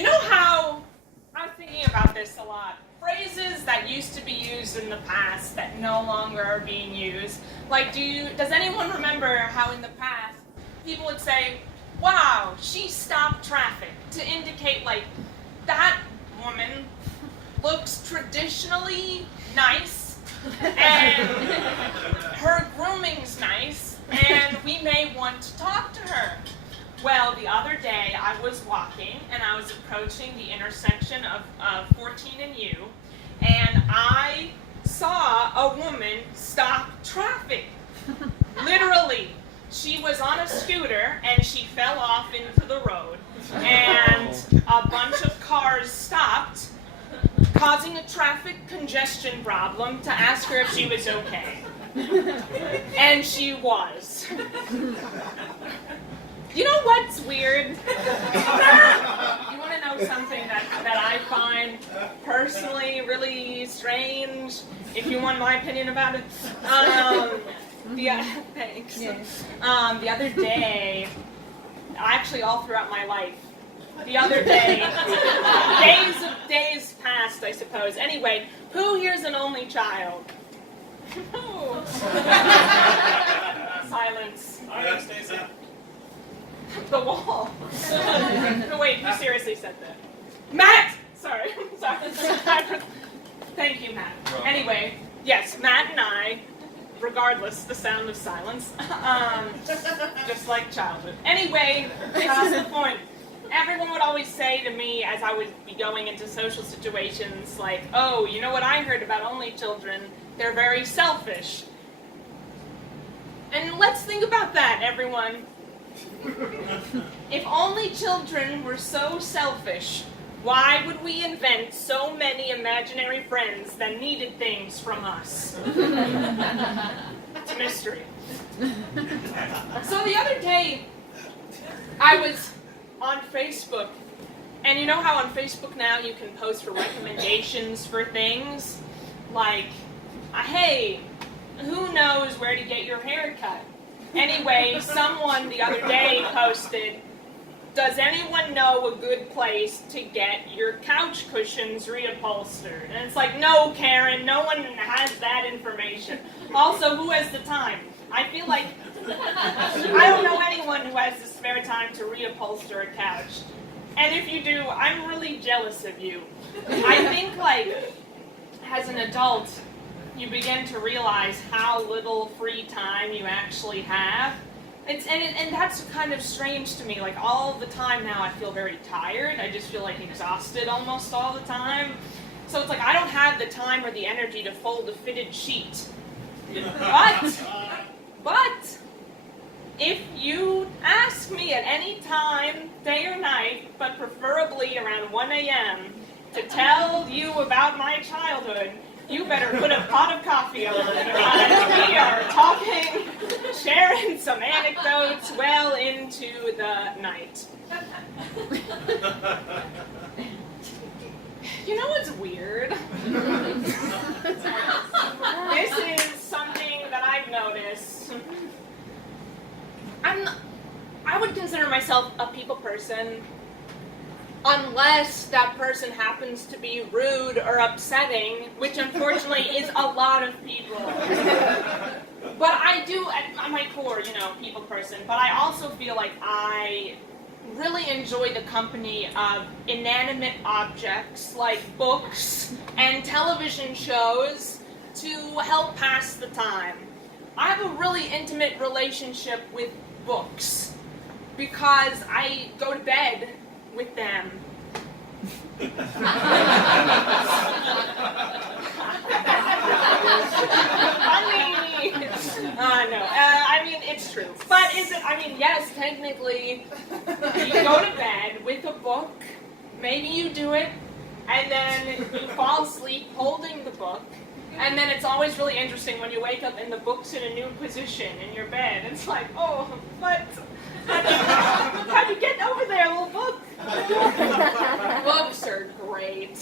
You know how, I was thinking about this a lot, phrases that used to be used in the past that no longer are being used. Like, does anyone remember how in the past people would say, wow, she stopped traffic, to indicate like, that woman looks traditionally nice, and her grooming's nice, and we may want to talk to her. Well, the other day I was walking and I was approaching the intersection of 14 and U, and I saw a woman stop traffic. Literally, she was on a scooter and she fell off into the road, and a bunch of cars stopped, causing a traffic congestion problem, to ask her if she was okay. And she was. You know what's weird? You want to know something that I find personally really strange? If you want my opinion about it. Thanks. Yes. The other day, actually all throughout my life, the other day, days past, I suppose. Anyway, who here's an only child? Silence. The wall. No, wait, who seriously said that? Matt! Sorry. Thank you, Matt. Anyway, yes, Matt and I, regardless, the sound of silence, just like childhood. Anyway, this is the point. Everyone would always say to me as I would be going into social situations, like, oh, you know what I heard about only children? They're very selfish. And let's think about that, everyone. If only children were so selfish, why would we invent so many imaginary friends that needed things from us? It's a mystery. So the other day, I was on Facebook, and you know how on Facebook now you can post for recommendations for things? Like, hey, who knows where to get your hair cut? Anyway, someone the other day posted, does anyone know a good place to get your couch cushions reupholstered? And it's like, no, Karen, no one has that information. Also, who has the time? I feel like I don't know anyone who has the spare time to reupholster a couch. And if you do, I'm really jealous of you. I think, like, as an adult, you begin to realize how little free time you actually have. And that's kind of strange to me. Like, all the time now I feel very tired. I just feel like exhausted almost all the time. So it's like I don't have the time or the energy to fold a fitted sheet. But if you ask me at any time, day or night, but preferably around 1 a.m., to tell you about my childhood, you better put a pot of coffee on, because we are talking, sharing some anecdotes well into the night. You know what's weird? This is something that I've noticed. I would consider myself a people person, unless that person happens to be rude or upsetting, which unfortunately is a lot of people. But I do, at my core, people person, but I also feel like I really enjoy the company of inanimate objects like books and television shows to help pass the time. I have a really intimate relationship with books because I go to bed with them. Funny! No, I mean, it's true. But yes, technically, you go to bed with a book, maybe you do it, and then you fall asleep holding the book, and then it's always really interesting when you wake up and the book's in a new position in your bed. It's like, oh, but how'd you get over there, little book? Books are great.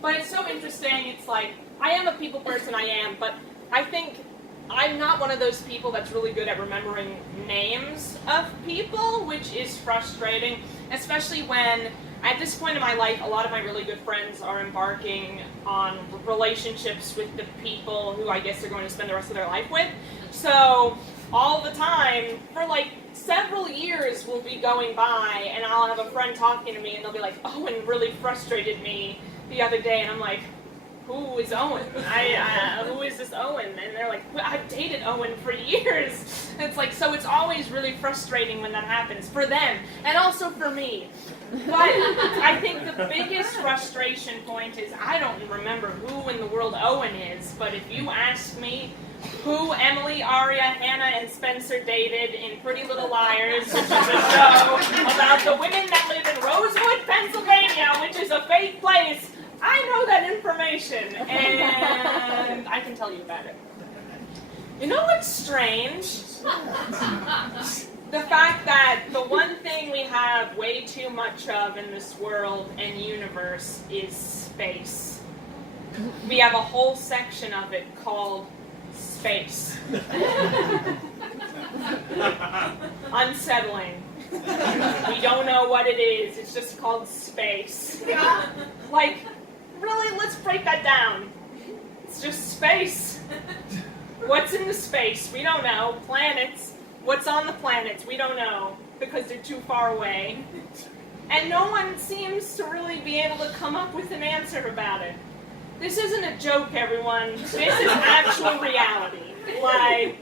But it's so interesting. It's like, I am a people person, but I think I'm not one of those people that's really good at remembering names of people, which is frustrating, especially when, at this point in my life, a lot of my really good friends are embarking on relationships with the people who I guess they're going to spend the rest of their life with. So all the time, for like several years will be going by, and I'll have a friend talking to me, and they'll be like, Owen really frustrated me the other day, and I'm like, who is Owen? Who is this Owen? And they're like, well, I've dated Owen for years. And it's like, so it's always really frustrating when that happens for them, and also for me. But I think the biggest frustration point is I don't remember who in the world Owen is, but if you ask me who Emily, Aria, Hannah, and Spencer dated in Pretty Little Liars, which is a show about the women that live in Rosewood, Pennsylvania, which is a fake place, I know that information, and I can tell you about it. You know what's strange? The fact that the one thing we have way too much of in this world and universe is space. We have a whole section of it called space. Unsettling. We don't know what it is. It's just called space. Like, really, let's break that down. It's just space. What's in the space? We don't know. Planets. What's on the planets? We don't know, because they're too far away. And no one seems to really be able to come up with an answer about it. This isn't a joke, everyone. This is actual reality. Like...